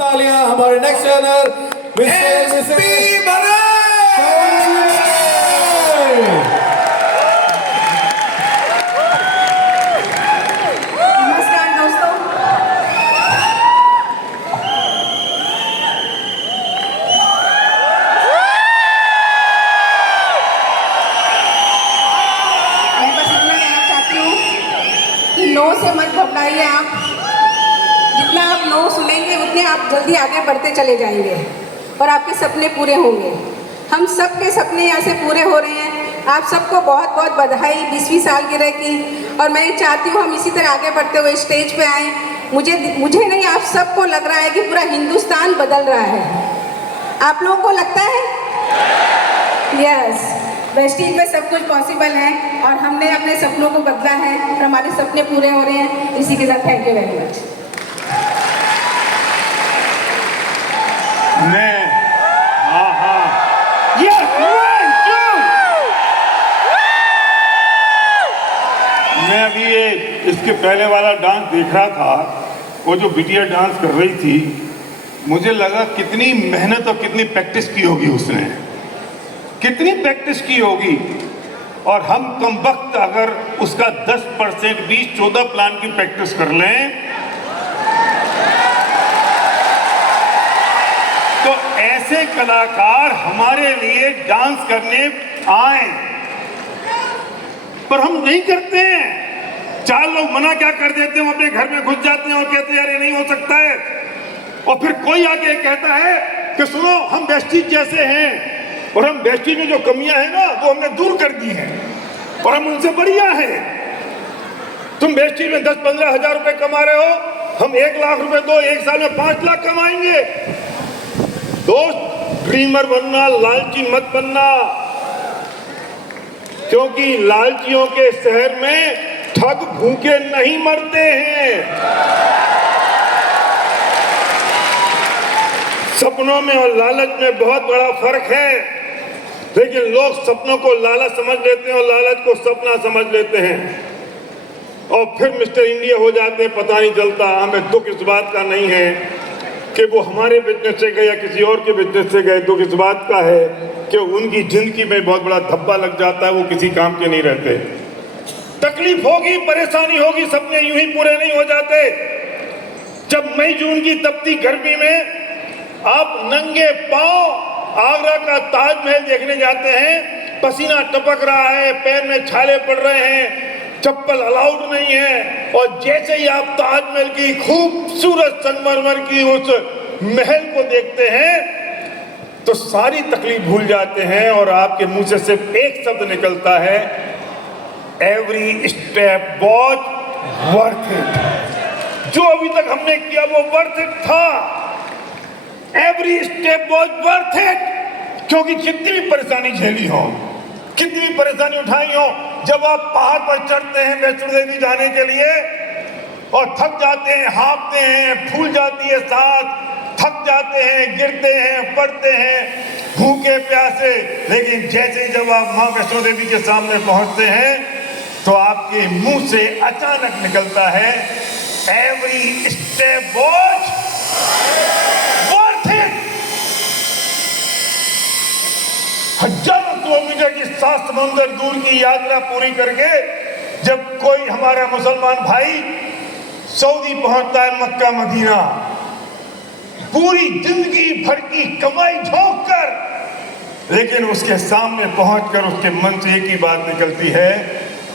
तालियां हमारे next runner नमस्कार दोस्तों, मैं बस इतना कहना चाहती हूँ कि नो से मत घबराइए आप। जितना आप नो सुनेंगे उतने आप जल्दी आगे बढ़ते चले जाएंगे और आपके सपने पूरे होंगे। हम सबके सपने यहाँ से पूरे हो रहे हैं। आप सबको बहुत बहुत बधाई 20वीं सालगिरह की। और मैं चाहती हूँ हम इसी तरह आगे बढ़ते हुए स्टेज पे आएँ। मुझे नहीं, आप सबको लग रहा है कि पूरा हिंदुस्तान बदल रहा है। आप लोगों को लगता है? यस, वेस्टीज में सब कुछ पॉसिबल है और हमने अपने सपनों को बदला है और हमारे सपने पूरे हो रहे हैं। इसी के साथ थैंक यू वेरी मच। मैं अभी ये इसके पहले वाला डांस देख रहा था, वो जो बिटिया डांस कर रही थी, मुझे लगा कितनी मेहनत और कितनी प्रैक्टिस की होगी उसने, कितनी प्रैक्टिस की होगी। और हम कम वक्त अगर उसका 10%, 20-14 प्लान की प्रैक्टिस कर लें तो ऐसे कलाकार हमारे लिए डांस करने आए, पर हम नहीं करते हैं। 4 लोग मना क्या कर देते हैं, हम अपने घर में घुस जाते हैं और कहते हैं यार ये नहीं हो सकता है। और फिर कोई आके कहता है कि सुनो हम वेस्टीज जैसे हैं और हम वेस्टीज में जो कमियां हैं ना वो हमने दूर कर दी हैं और हम उनसे बढ़िया हैं। तुम वेस्टीज में 10-15 हजार रुपए कमा रहे हो, हम 1 लाख रुपए दो, 1 साल में 5 लाख कमाएंगे। दोस्त, ड्रीमर बनना, लालची मत बनना, क्योंकि लालचियों के शहर में ठग भूखे नहीं मरते हैं। सपनों में और लालच में बहुत बड़ा फर्क है, लेकिन लोग सपनों को लालच समझ लेते हैं और लालच को सपना समझ लेते हैं और फिर मिस्टर इंडिया हो जाते हैं, पता नहीं चलता। हमें दुख इस बात का नहीं है कि वो हमारे बिजनेस से गए या किसी और के बिजनेस से गए, दुख इस बात का है कि उनकी जिंदगी में बहुत बड़ा धब्बा लग जाता है, वो किसी काम के नहीं रहते। तकलीफ होगी, परेशानी होगी, सपने यूं ही पूरे नहीं हो जाते। जब मई जून की तपती गर्मी में आप नंगे पांव आगरा का ताजमहल देखने जाते हैं, पसीना टपक रहा है, पैर में छाले पड़ रहे हैं, चप्पल अलाउड नहीं है, और जैसे ही आप ताजमहल की खूबसूरत संगमरमर की उस महल को देखते हैं तो सारी तकलीफ भूल जाते हैं और आपके मुंह से सिर्फ एक शब्द निकलता है, every step was worth it. जो अभी तक हमने किया वो वर्थ इट था। Every step was worth it, क्योंकि कितनी भी परेशानी झेली हो, कितनी भी परेशानी उठाई हो, जब आप पहाड़ पर चढ़ते हैं वैष्णो देवी जाने के लिए और थक जाते हैं, हाँफते हैं, फूल जाती है सांस, थक जाते हैं, गिरते हैं, पड़ते हैं, भूखे प्यासे, लेकिन जैसे ही जब आप माँ वैष्णो देवी के सामने पहुंचते हैं तो आपके मुंह से अचानक निकलता है, every step was worth it. हजारों किलोमीटर की 7 समुंदर दूर की यात्रा पूरी करके जब कोई हमारा मुसलमान भाई सऊदी पहुंचता है, मक्का मदीना, पूरी जिंदगी भर की कमाई झोंक कर, लेकिन उसके सामने पहुंचकर उसके मन से एक ही बात निकलती है,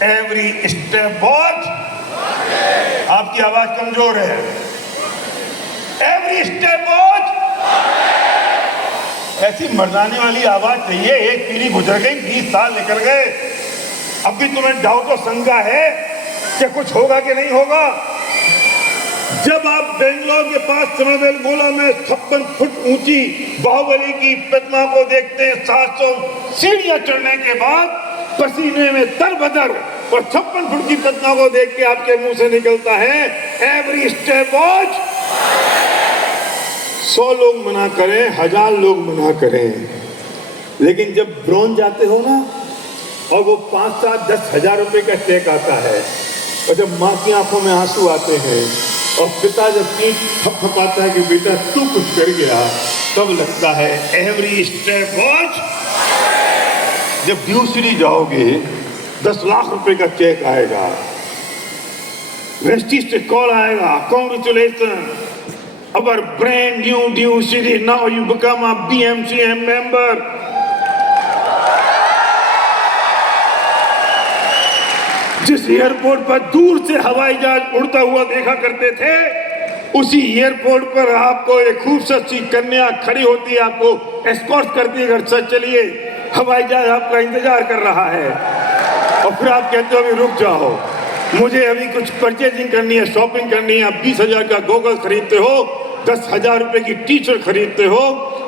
एवरी स्टेप वॉज। आपकी आवाज कमजोर है। एवरी स्टेप वॉज, ऐसी मर्दाने वाली आवाज चाहिए। एक पीढ़ी गुजर गई, 20 साल निकल गए, अब भी तुम्हें डाउट और शंका है कि कुछ होगा कि नहीं होगा। जब आप बेंगलोर के पास समरवेल गोला में 56 फुट ऊंची बाहुबली की प्रतिमा को देखते हैं, 700 सीढ़ियां चढ़ने के बाद पसीने में तरबतर, और 56 फुट की प्रतिमा को देख के आपके मुंह से निकलता है, एवरी स्टेप वॉज। 100 लोग मना करें, 1000 लोग मना करें, लेकिन जब ब्रॉन्ज जाते हो ना और वो 5-7-10 हजार रुपए का चेक आता है और जब माँ की आंखों में आंसू आते हैं और पिता जब पीठ थपथपाता है कि बेटा तू कुछ कर गया, तब लगता है एवरी स्टेप वॉच। जब ड्यूसरी जाओगे 10 लाख रुपए का चेक आएगा, वेस्टिज से कॉल आएगा, कॉन्ग्रेचुलेशन अवर ब्रांड न्यू ड्यूसरी, now you become a BMCM member. जिस एयरपोर्ट पर दूर से हवाई जहाज उड़ता हुआ देखा करते थे, उसी एयरपोर्ट पर आपको एक खूबसूरत सी कन्या खड़ी होती है, आपको एस्कॉर्ट करती है, घर से चलिए हवाई जहाज आपका इंतजार कर रहा है। और फिर आप कहते हो अभी रुक जाओ, मुझे अभी कुछ परचेजिंग करनी है, शॉपिंग करनी है। आप 20,000 का गोगल खरीदते हो, 10,000 रुपए की टी-शर्ट खरीदते हो,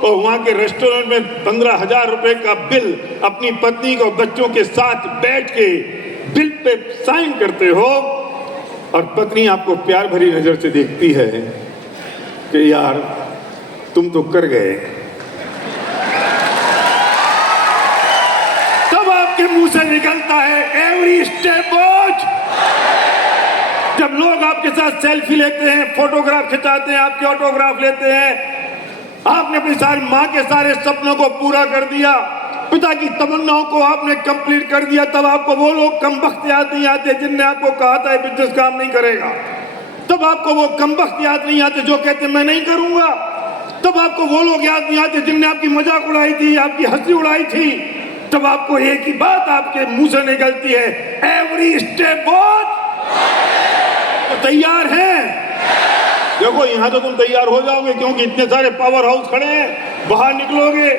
और वहां के रेस्टोरेंट में 15,000 रुपए का बिल अपनी पत्नी को बच्चों के साथ बैठ के बिल पे साइन करते हो, और पत्नी आपको प्यार भरी नजर से देखती है कि यार तुम तो कर गए। तब आपके मुंह से निकलता है एवरी स्टेप वॉच। जब लोग आपके साथ सेल्फी लेते हैं, फोटोग्राफ खिंचाते हैं, आपके ऑटोग्राफ लेते हैं, आपने अपनी सारी माँ के सारे सपनों को पूरा कर दिया, पिता की तमन्नाओं को आपने कंप्लीट कर दिया, तब आपको वो लोग कमबख्त याद नहीं आते जिनने आपको कहा था बिजनेस काम नहीं करेगा। तब आपको वो कमबख्त याद नहीं आते जो कहते मैं नहीं करूंगा। तब आपको वो लोग याद नहीं आते जिनने आपकी मजाक उड़ाई थी, आपकी हंसी उड़ाई थी। तब आपको एक ही बात आपके मुंह से निकलती है एवरी स्टेप वॉच। तो तैयार हैं? देखो यहां तो तुम तैयार हो जाओगे, क्योंकि इतने सारे पावर हाउस खड़े हैं, बाहर निकलोगे